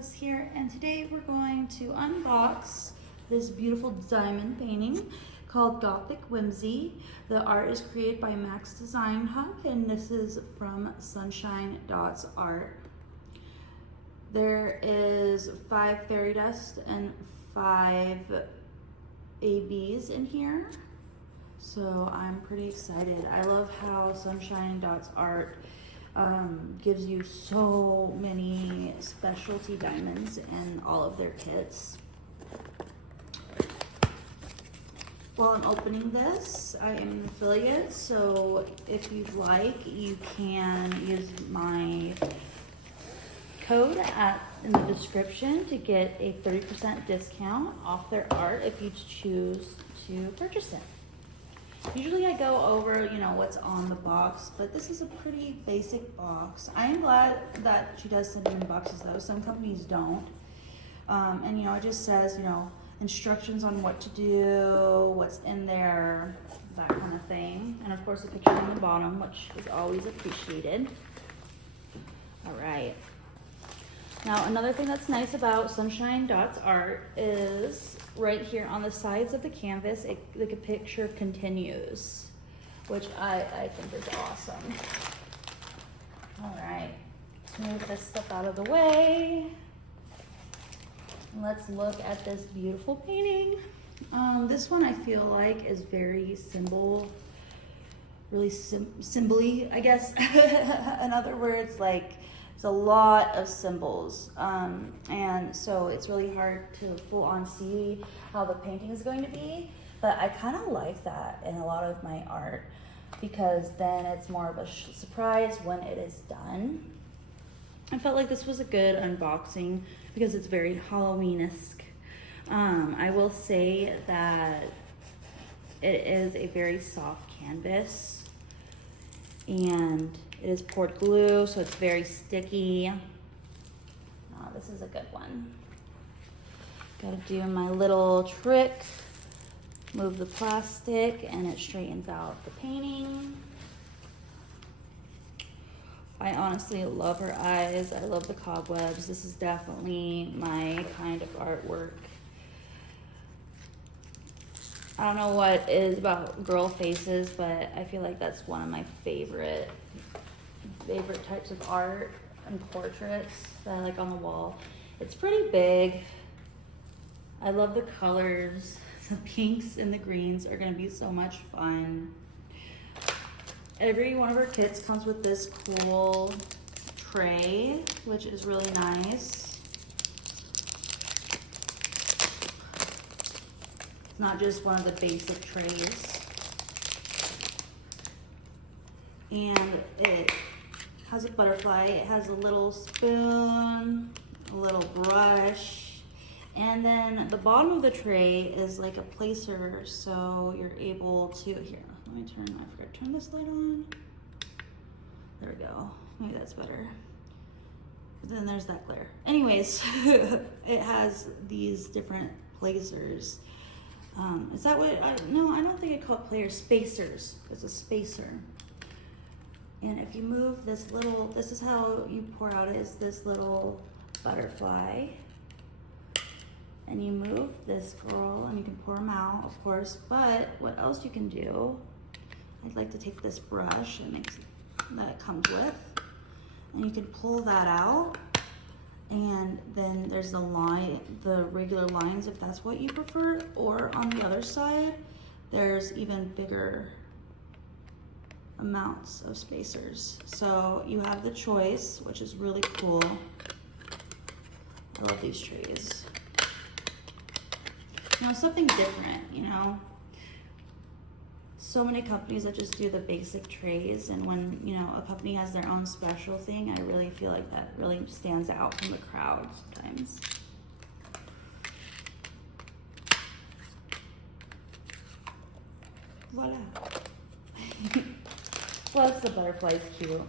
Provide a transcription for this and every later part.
Princess here, and today we're going to unbox this beautiful diamond painting called Gothic Whimsy. The art is created by Max Design Hub, and this is from Sunshine Dots Art. There is 5 fairy dust and 5 ABs in here, so I'm pretty excited. I love how Sunshine Dots Art gives you so many specialty diamonds in all of their kits. While I'm opening this, I am an affiliate, so if you'd like, you can use my code in the description to get a 30% discount off their art if you choose to purchase it. Usually I go over, what's on the box, but this is a pretty basic box. I am glad that she does send them in boxes though. Some companies don't. And it just says, instructions on what to do, what's in there, that kind of thing. And of course a picture on the bottom, which is always appreciated. All right. Now another thing that's nice about Sunshine Dots Art is right here on the sides of the canvas, the picture continues, which I think is awesome. All right, let's move this stuff out of the way. Let's look at this beautiful painting. This one I feel like is very really symbol-y, I guess. In other words, like, there's a lot of symbols, and so it's really hard to full on see how the painting is going to be, but I kind of like that in a lot of my art because then it's more of a surprise when it is done. I felt like this was a good unboxing because it's very Halloween-esque. I will say that it is a very soft canvas and it is poured glue, so it's very sticky. Oh, this is a good one. Gotta do my little trick. Move the plastic and it straightens out the painting. I honestly love her eyes. I love the cobwebs. This is definitely my kind of artwork. I don't know what it is about girl faces, but I feel like that's one of my favorite types of art and portraits that I like on the wall. It's pretty big. I love the colors. The pinks and the greens are gonna be so much fun. Every one of our kits comes with this cool tray, which is really nice. It's not just one of the basic trays. And it has a butterfly, it has a little spoon, a little brush, and then the bottom of the tray is like a placer, so you're able to, here, let me turn, I forgot to turn this light on. There we go, maybe that's better. But then there's that glare. Anyways, it has these different placers. Is that what, no, I don't think I call it players, spacers. It's a spacer. And if you move this little, this is how you pour out, is this little butterfly. And you move this girl and you can pour them out, of course, but what else you can do, I'd like to take this brush that it comes with, and you can pull that out, and then there's the line, the regular lines if that's what you prefer, or on the other side, there's even bigger amounts of spacers. So you have the choice, which is really cool. I love these trays. Something different, So many companies that just do the basic trays, and when, a company has their own special thing, I really feel like that really stands out from the crowd sometimes. Voila. Plus the butterfly's cute.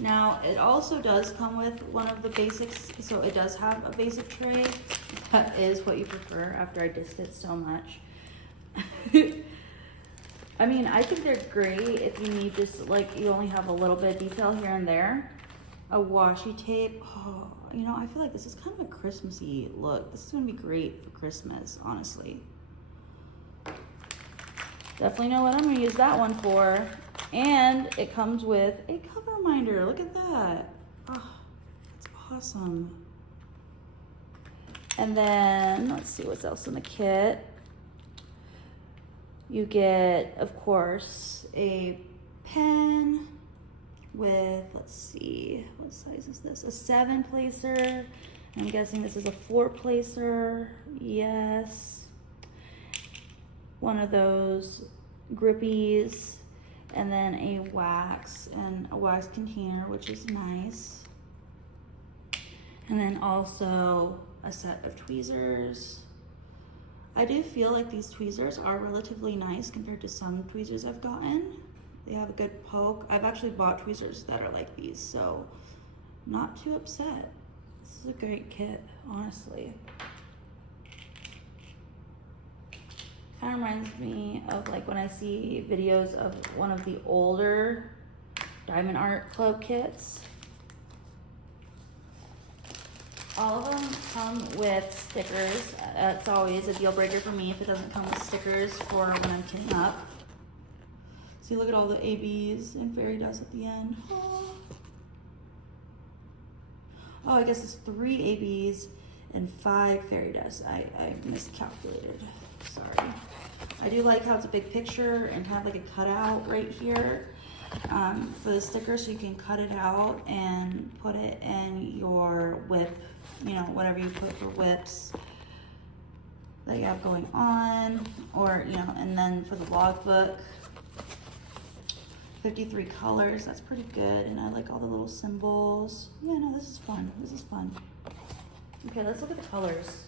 Now it also does come with one of the basics, so it does have a basic tray. That is what you prefer after I dissed it so much. I mean, I think they're great if you need just, like, you only have a little bit of detail here and there. a washi tape. Oh, you know, I feel like this is kind of a Christmassy look. This is gonna be great for Christmas, honestly. Definitely know what I'm gonna use that one for. And it comes with a cover minder. Look at that. Oh, that's awesome. And then, let's see what's else in the kit. You get, of course, a pen with, let's see, what size is this? A 7-placer. I'm guessing this is a 4-placer. Yes. One of those grippies, and then a wax and a wax container, which is nice. And then also a set of tweezers. I do feel like these tweezers are relatively nice compared to some tweezers I've gotten. They have a good poke. I've actually bought tweezers that are like these, so not too upset. This is a great kit, honestly. Kind of reminds me of like when I see videos of one of the older Diamond Art Club kits. All of them come with stickers. It's always a deal breaker for me if it doesn't come with stickers for when I'm kitting up. See, look at all the ABs and fairy dust at the end. Oh, I guess it's 3 ABs and 5 fairy dust. I miscalculated. Sorry. I do like how it's a big picture and have like a cutout right here for the sticker, so you can cut it out and put it in your whip, you know, whatever you put for whips that you have going on, or, you know, and then for the logbook, 53 colors, that's pretty good, and I like all the little symbols. Yeah, no, this is fun. This is fun. Okay, let's look at the colors.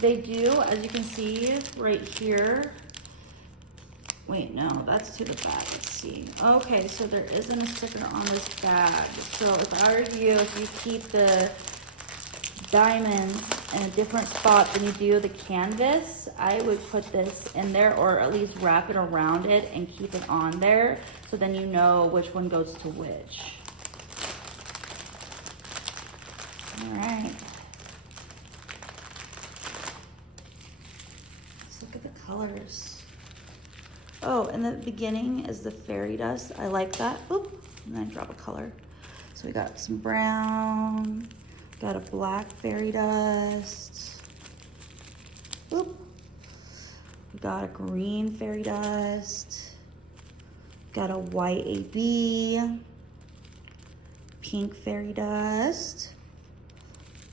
They do, as you can see right here. Wait, no, that's to the back. Let's see. Okay, so there isn't a sticker on this bag. So if I were you, if you keep the diamonds in a different spot than you do the canvas, I would put this in there, or at least wrap it around it and keep it on there, so then you know which one goes to which. All right. Look at the colors. Oh, in the beginning is the fairy dust. I like that. Oop, and then I drop a color. So we got some brown, got a black fairy dust. Oop. We got a green fairy dust. Got a white AB. Pink fairy dust.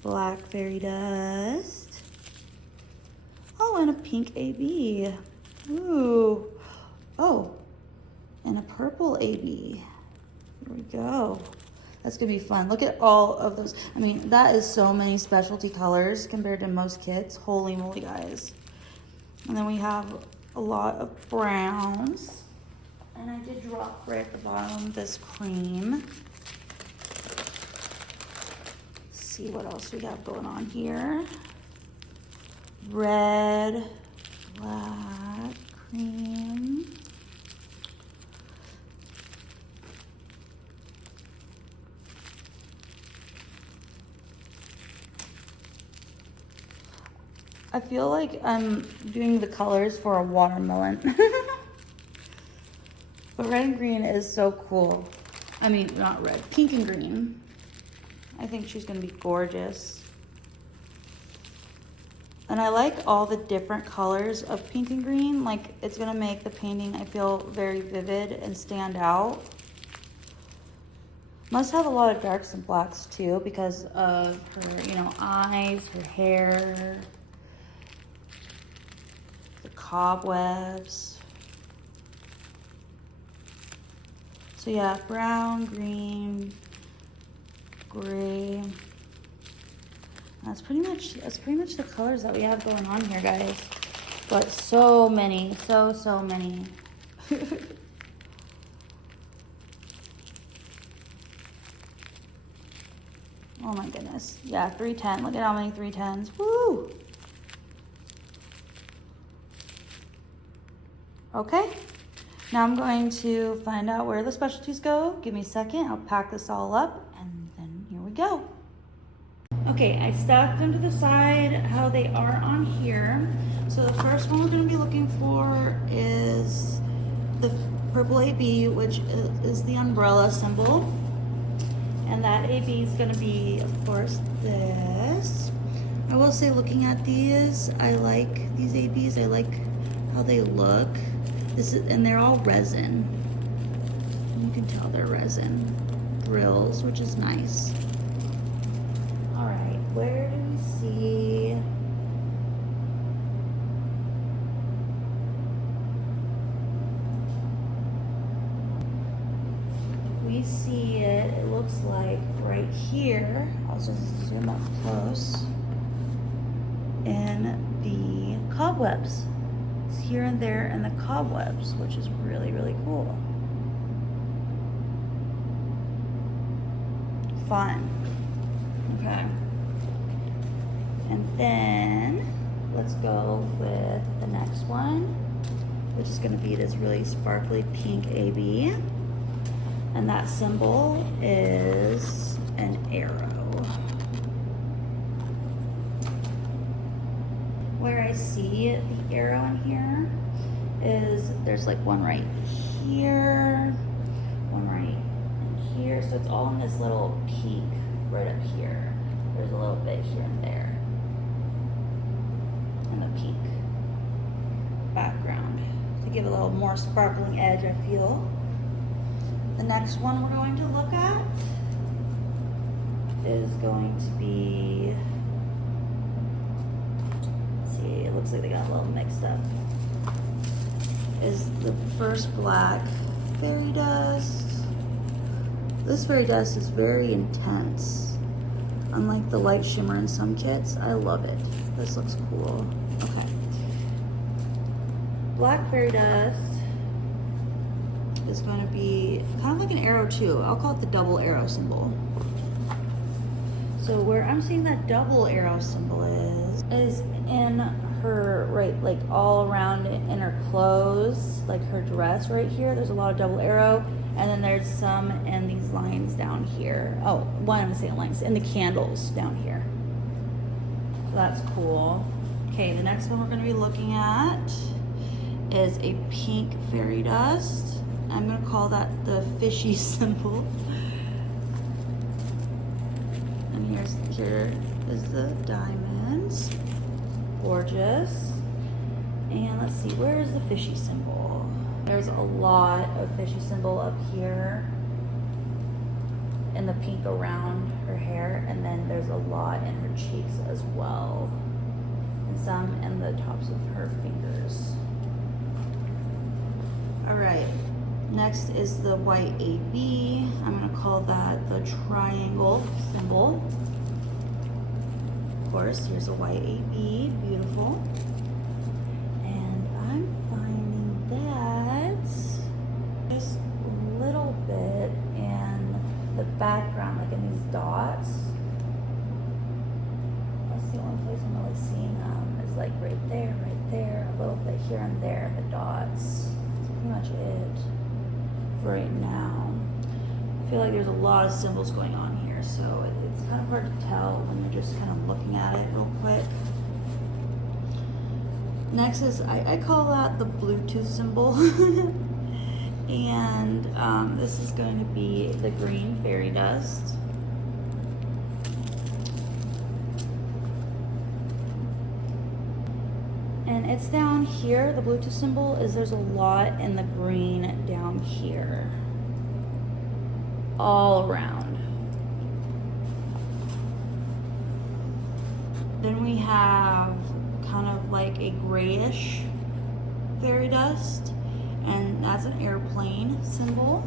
Black fairy dust. Oh, and a pink AB. Ooh. Oh, and a purple AB. Here we go. That's gonna be fun. Look at all of those. I mean, that is so many specialty colors compared to most kits. Holy moly, guys. And then we have a lot of browns. And I did drop right at the bottom this cream. Let's see what else we have going on here. Red, black, cream. I feel like I'm doing the colors for a watermelon. But red and green is so cool. I mean, not red, pink and green. I think she's gonna be gorgeous. And I like all the different colors of pink and green. Like, it's gonna make the painting, I feel, very vivid and stand out. Must have a lot of darks and blacks too, because of her, you know, eyes, her hair, the cobwebs. So yeah, brown, green, gray. That's pretty much the colors that we have going on here, guys. But so many, so many. Oh my goodness. Yeah, 310. Look at how many 310s. Woo! Okay, now I'm going to find out where the specialties go. Give me a second, I'll pack this all up, and then here we go. Okay, I stacked them to the side how they are on here. So the first one we're going to be looking for is the purple AB, which is the umbrella symbol. And that AB is going to be, of course, this. I will say, looking at these, I like these ABs. I like how they look. And they're all resin. You can tell they're resin drills, which is nice. All right, where do we see? We see it. It looks like right here. I'll just zoom up close. In the cobwebs. It's here and there in the cobwebs, which is really, really cool. Fun. Okay. And then let's go with the next one, which is going to be this really sparkly pink AB. And that symbol is an arrow. Where I see the arrow in here is there's like one right here, one right in here. So it's all in this little peak right up here. There's a little bit here and there. And the peak background to give it a little more sparkling edge, I feel. The next one we're going to look at is going to be, let's see, it looks like they got a little mixed up, is the first black fairy dust. This fairy dust is very intense. Unlike the light shimmer in some kits, I love it. This looks cool. Okay. Black fairy dust is going to be kind of like an arrow too. I'll call it the double arrow symbol. So where I'm seeing that double arrow symbol is in her, right, like all around in her clothes, like her dress right here. There's a lot of double arrow. And then there's some in these lines down here. Oh, one I'm saying lines, in the candles down here. So that's cool. Okay, the next one we're gonna be looking at is a pink fairy dust. I'm gonna call that the fishy symbol. And here is the diamonds. Gorgeous. And let's see, where is the fishy symbol? There's a lot of fishy symbol up here in the pink around her hair, and then there's a lot in her cheeks as well, and some in the tops of her fingers. All right, next is the white AB. I'm gonna call that the triangle symbol. Of course, here's a white AB, beautiful. And I'm finding that just a little bit in the background, like in these dots. That's the only place I'm really seeing them, is like right there, a little bit here and there, the dots. That's pretty much it for right now. I feel like there's a lot of symbols going on here, so it's kind of hard to tell when you're just kind of looking at it real quick. Next is, I call that the Bluetooth symbol. And this is going to be the green fairy dust. And it's down here, the Bluetooth symbol is, there's a lot in the green down here. All around. Then we have kind of like a grayish fairy dust, and that's an airplane symbol.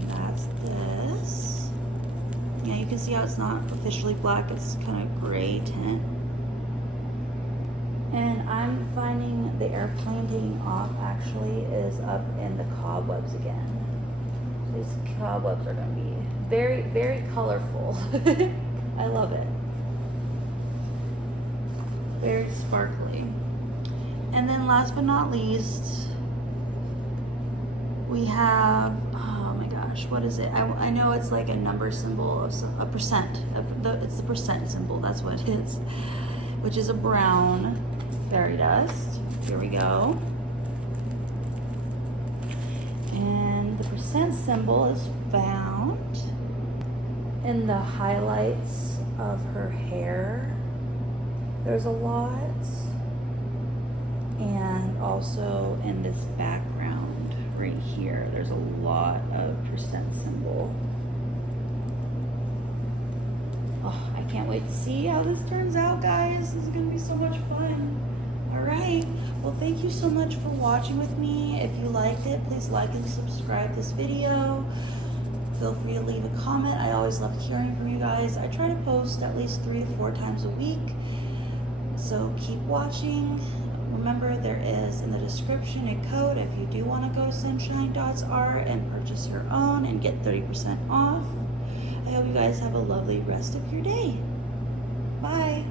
And that's this. Yeah, you can see how it's not officially black, it's kind of gray tint. And I'm finding the airplane taking off actually is up in the cobwebs again. These cobwebs are going to be very, very colorful. I love it. Very sparkly. And then last but not least, we have, oh my gosh, what is it? I know it's like a number symbol of a percent. It's the percent symbol, that's what it is. Which is a brown fairy dust. Here we go. And the percent symbol is found in the highlights of her hair. There's a lot. And also in this background right here, there's a lot of percent symbol. Oh, I can't wait to see how this turns out, guys. This is gonna be so much fun. All right, well, thank you so much for watching with me. If you liked it, please like and subscribe this video. Feel free to leave a comment. I always love hearing from you guys. I try to post at least 3 to 4 times a week. So keep watching. Remember, there is in the description a code if you do want to go to sunshine.art and purchase your own and get 30% off. I hope you guys have a lovely rest of your day. Bye.